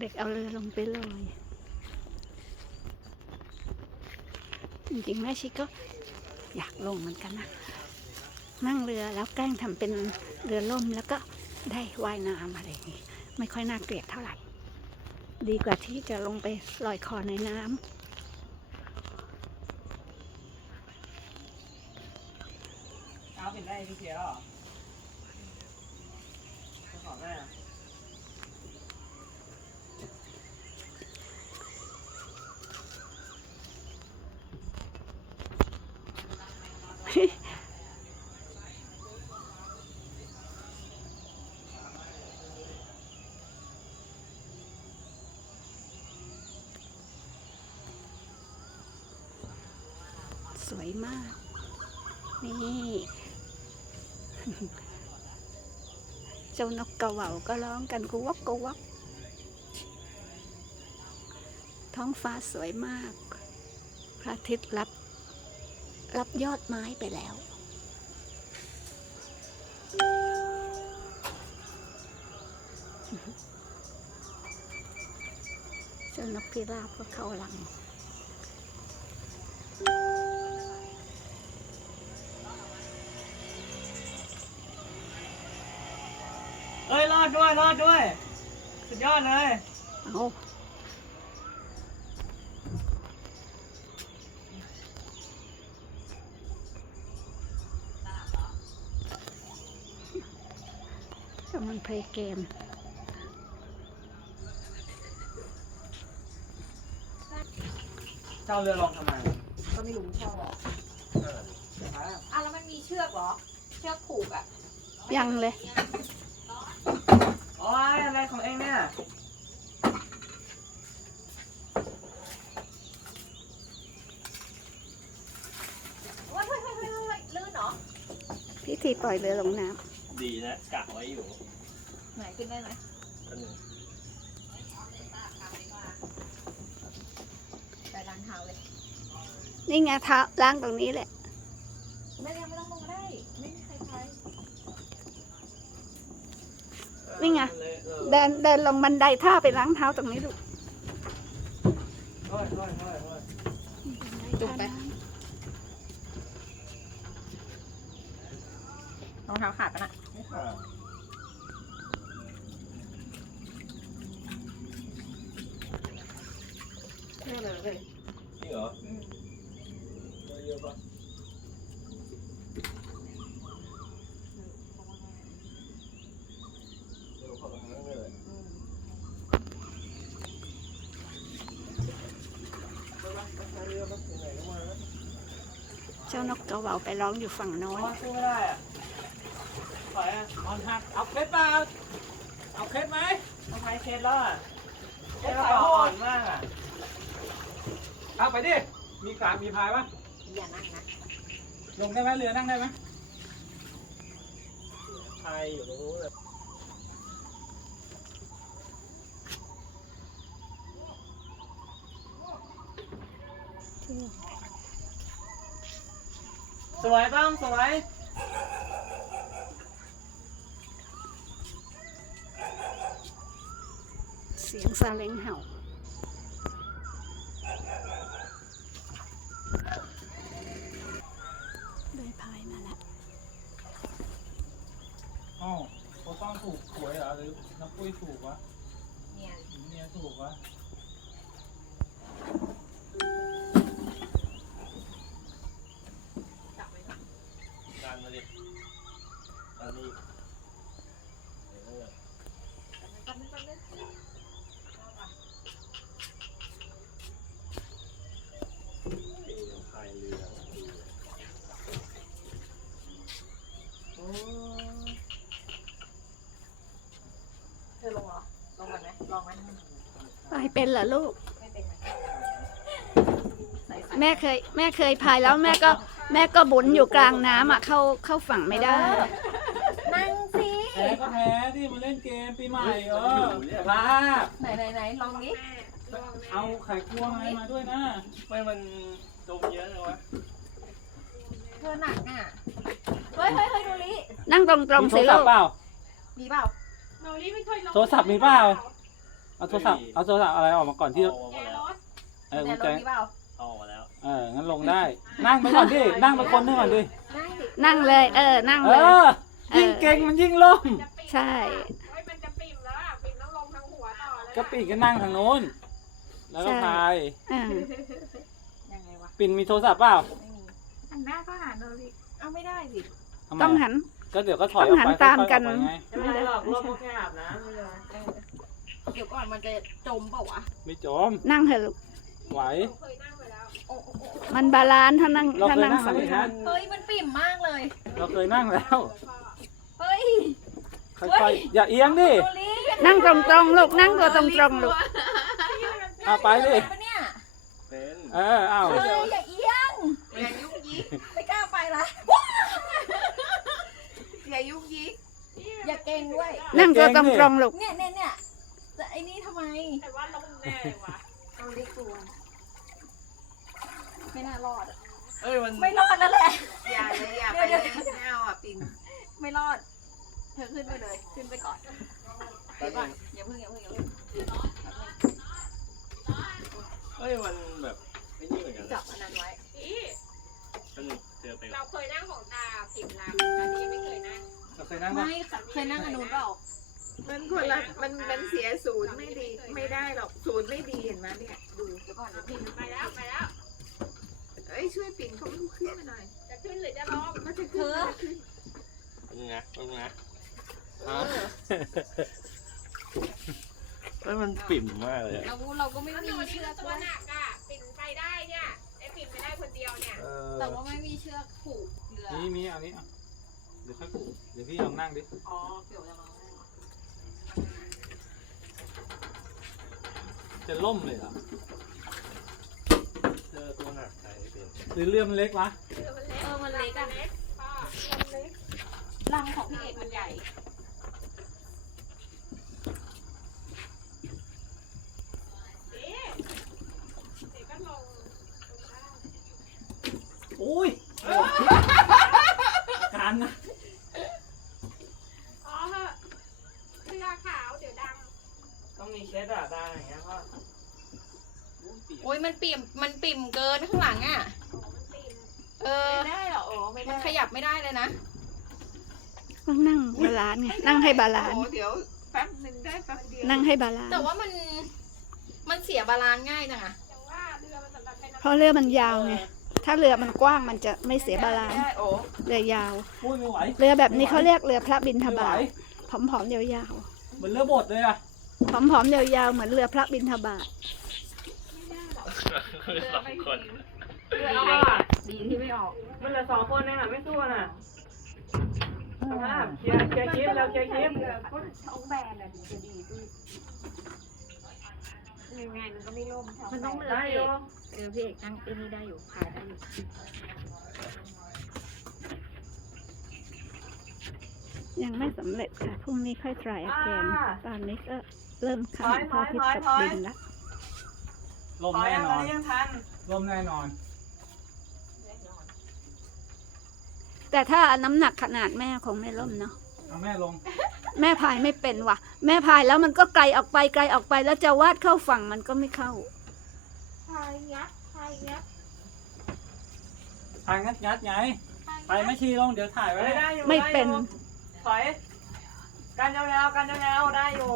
เด็กๆเอาเรือลงไปลอยจริงๆแม่ชิก็อยากลงเหมือนกันนะ นั่งเรือแล้วแกล้งทำเป็นเรือล่มแล้วก็ได้ว่ายน้ำอะไรอย่างงี้ไม่ค่อยน่าเกลียดเท่าไหร่ ดีกว่าที่จะลงไปลอยคอในน้ำเอาเป็นได้พี่เชียร์เหรอจะขอได้อะ ส วยมาก นี่เจ้านกกระเหว่าก็ร้องกันกูวักกูวักท้องฟ้าสวยมาก พระอาทิตย์รับ รับยอดไม้ไปแล้ว เจ้านกพิราบก็เข้าหลัง อ้ยรอดด้วยรอดด้วย สุดยอดเลยเอากำลังเพลย์เกมเจ้าเรือลงทำไมก็ไม่รู้ชอบบอกเออเดี๋ยวมาอะแล้วมันมีเชือกเหรอ เชือกผูกอะ ยังเลย โอ้ยอะไรของเองเนี่ยว่าเฮ้ยเฮ้ยเฮ้ยเฮ้ยลื่นเหรอพิธีปล่อยเรือลงน้ดีนะกะไว้อยู่ไหนขึ้นได้ไหมอันหนึ่งไปล้างเท้าเลยำนี่ไงเท้าล้างตรงนี้แหละ ไม่ยังไม่ต้องลงก็ได้ ไม่มีใครไป นี่ไงเลยเออเดินเดินลงบันไดท่าไปล้างเท้าตรงนี้ดูเฮ้ยเฮ้ยเฮ้ยเฮ้ยจุ่มไปรองเท้าขาดปะน่ะ อ่า นี่เลยเลย จริงเหรอเยอะปะเดี๋ยวเข้ามาข้างในเลยไปปะไปพายเรือปะไหนๆก็มาแล้ว เจ้า นกกระเหว่าไปร้องอยู่ฝั่งโน้อ๋อนสู้ไม่ได้อะปล่อยอะออนหักเอาเคล็ดเปล่าเอาเคล็ดไหมเอาไมเคล็ดแล้วอะเคล็ดแล้วอ่อนมากอะเอาไปดิ มีกลางมีพายปะอย่านั่งนะลงได้ไหมเรือนั่งได้ไหมพายอยู่ตรงนู้นเลย สวยต้องสวยเสียงซาเล้งเห่าได้พายมาแล้วอ๋อเขาต้องถูกหวยเหรอหรือน้ำปุ้ยถูกวะ เนี่ยหรือเมียถูกวะ จับไว้ก่อน ดันมาดิดันนี่เออ กันนึงกันนึง เองยังพายเรือ เธอลงเหรอ ลงก่อนไหมลองไหม พายเป็นเหรอลูกไม่เป็นไรใส่แม่เคย แม่เคยพายแล้วแม่ก็ แม่ก็บุนอยู่กลางน้ำอะเข้าเข้าฝั่งไม่ได้ นั่งสิ แพ้ก็แพ้ที่มาเล่นเกมปีใหม่เออพาไหนไหนไหนลองดิเอาไข่ควงอะไรมาด้วยนะไม่มันจมเยอะเลยวะเธอหนักอะ เฮ้ยเฮ้ยเฮ้ยดูลินั่งตรงตรงมีๆโทสิรศัลูพกท์เปล่า มีเปล่า โทรศัพท์มีเปล่า เเอาโทรศัพท์เอาโทรศัพท์อะไรออกมาก่อนที่เอามาแล้วเออแต่กุญรแจถนี้เปล่าเอามาแล้วเอองั้นลงได้ นั่งไปก่อนดินั่งไปคนหนึงก่อนดินั่งดินั่งเลย เออ นั่งเอเลย อยิ่งเก่งมันยิ่งล่มใช่ เฮ้ยมันจะปิ่มแล้วอะปิ่มต้องลงทางหัวต่อเลยก็ปิ่นก็นั่งทางโน้น แล้วก็ใช่พายอ่ายังไงวะ ปิ่นมีโทรศัพท์เปล่าไม่มีหันหน้าก็หาโนริเอาไม่ได้สิทำไมต้องหัอะนก็เดี๋ยวก็ถอยอต้ออกงหันไปตามกัน ค่อยๆออไปไงไม่เป็นไรหรอกร่มก็แค่อาบน้ำไม่เป็นไร เออเดี๋ยวก่อนมันจะจมเปล่าวะไม่จมนั่งเถอะลูกไหวเคยนั่งไปแล้วโอ้โอ้โอ้มันบาลานซ์ถ้านั่งเราถ้าเคยนั่งนั่งสองเลยข้านะงเฮ้ยมันปิ่มมากเลย เราเคยนั่งแล้วเฮ้ย ค่อยๆอย่าเอียงดิโดลี่นั่งตรงๆลูกนั่งตัวตรงๆลูกเอาไปดิปะเนี่ยเป็นเออเอาเฮ้ยอย่าเอียงอย่ายุกยิกไม่กล้าไปละอย่ายุกยิกอย่าเก่งด้วย นั่งตัวตรงๆลูกเนี่ยเนี่ยเนี่ยจะไอ้นี่ทำไม แต่ ว่าลมแน่วะเอาเล็กตัวไม่น่ารอดอะเอ้ยมันไม่รอดแล้วแหละ อย่าเลยอย่าไปเดี๋เลยวยไม่เอาอะปิ่นไม่รอด เธอขึ้นไปเลย ขึ้นไปก่อนแป๊บก่อนนึงอย่าเพิ่งอย่าเพิ่งอย่าเพิ่งเอ้ยมันแบบไอ้นี่เหมือนกันจันะบอันนั้นไว้นี่แป๊บนึงเจอไปก่เราอนเคยนั่งของตาปิ่มลำอันนี้ไม่เคยนั่งเราเคยนั่งปะไม่เคยนั่งอันนู้นเปล่า มันคนละมันมันเสียศูนย์ไม่ดีไม่ได้หรอกศูนย์ไม่ดีเห็นไหมเนี่ยดูเดี๋ยวก่อนเดี๋ยวปิ่พี่นไปแล้วไปแล้ว เอ้ยช่วยปิ่นเขาลุกขึ้นมาหน่อยจะขึ้นหรือจะลงก็จะขึ้นก็จะขึ้นแป๊บนึงนะแป๊บนึงนะเออเอ้ยมันปิ่มมากเลยอะเราเราก็ไม่แล้วหมีนูนี่เชืก็อกตัวด้วยหนักอะปิ่นไปได้เนี่ยไอ้ปิ่นไม่ได้คนเดียวเนี่ย เออแต่ว่าไม่มีเชือกผูกเรือนี่มีเอานี้เอาเดี๋ยวค่อยผูกเดี๋ยวพี่ลองนั่งดิ อ๋อเกี่ยวจะลองได้ เหรอจะล่มเลยเหรอเจอตัวหนักใครเป็นหรือเรือมันเล็กวะเรือมันเล็กเออมันเล็กอะเล็กพ่อมันเล็กลังของพี่เอกมันใหญ่เอ๊ะเดี๋ยวก็ลงลงได้ อุ้ยการนะ อ๋อเหอะเสื้อขาวเดี๋ยวด ต้องมีเคสอะได้อย่างเงี้ยพ่อ โอ้ยมัน ปิ่มมันปิ่มเกินข้างหลังอะำโอ้มันปิ่มเออ ไม่ได้หรอโอ้ไม่มัได้นขยับไม่ได้เลยนะ ต้องนั่งบาลานซ์ไงนั่งให้บาลานซ์โอ้เดี๋ยวแป๊บหนึ่งได้แป๊บเดียวนั่งให้บาลานซ์แต่ว่ามัน มันเสียบาลานซ์ง่ายจังอะอย่างว่าเรือมันสำหรับใช้น้ำเพราะเรือมันยาวไงถ้าเรือมันกว้างมันจะไม่เสียบาลานซ์ได้โอ้เรือยาว พูดไม่ไหวเรือแบบนี้เขาเรียกเรือพระบินทไม่ไหวบาทผอมๆยาวเหมือนเรือบดเลยอะๆผอมๆยาวๆเหมือนเรือพระบินทบาท สองคนเรือเอาอะดีที่ไม่ออก มันเหลือสองคนเองอะไม่สู้น่ะสภาพเคลียร์เคลียร์คลิปแล้วเคลียร์คลิปท้องแบนอะถึงจะดีด้วยยังไงมันก็ไม่ล่มมันต้องเรือได้พี่โยเออพี่เอกนั่งไอ้นี่ได้อยู่พายได้อยู่ยังไม่สำเร็จค่ะพรุ่งนี้ค่อย try again อ่าตอนนี้ก็เริ่มข้ามพระอาทิตย์ถอยถอยตกดินแล้ว ลมขอแน่ยังนตออนน นี้ยังทันลมแน่นอน แต่ถ้าน้ำหนักขนาดแม่คงไม่ล่มเนาะเอาแม่ลง แม่พายไม่เป็นว่ะ แม่พายแล้วมันก็ไกลออกไปไกลออกไปแล้วจะวาดเข้าฝั่งมันก็ไม่เข้า พายยักษ์พายยักษ์ทางงัดงัดๆไงไปไม่ชีลง เดี๋ยวถ่ายไว้เฮ้ยได้อยู่ไม่ด้อยู่เป็นถอยการยาวๆการยาวๆได้อยู่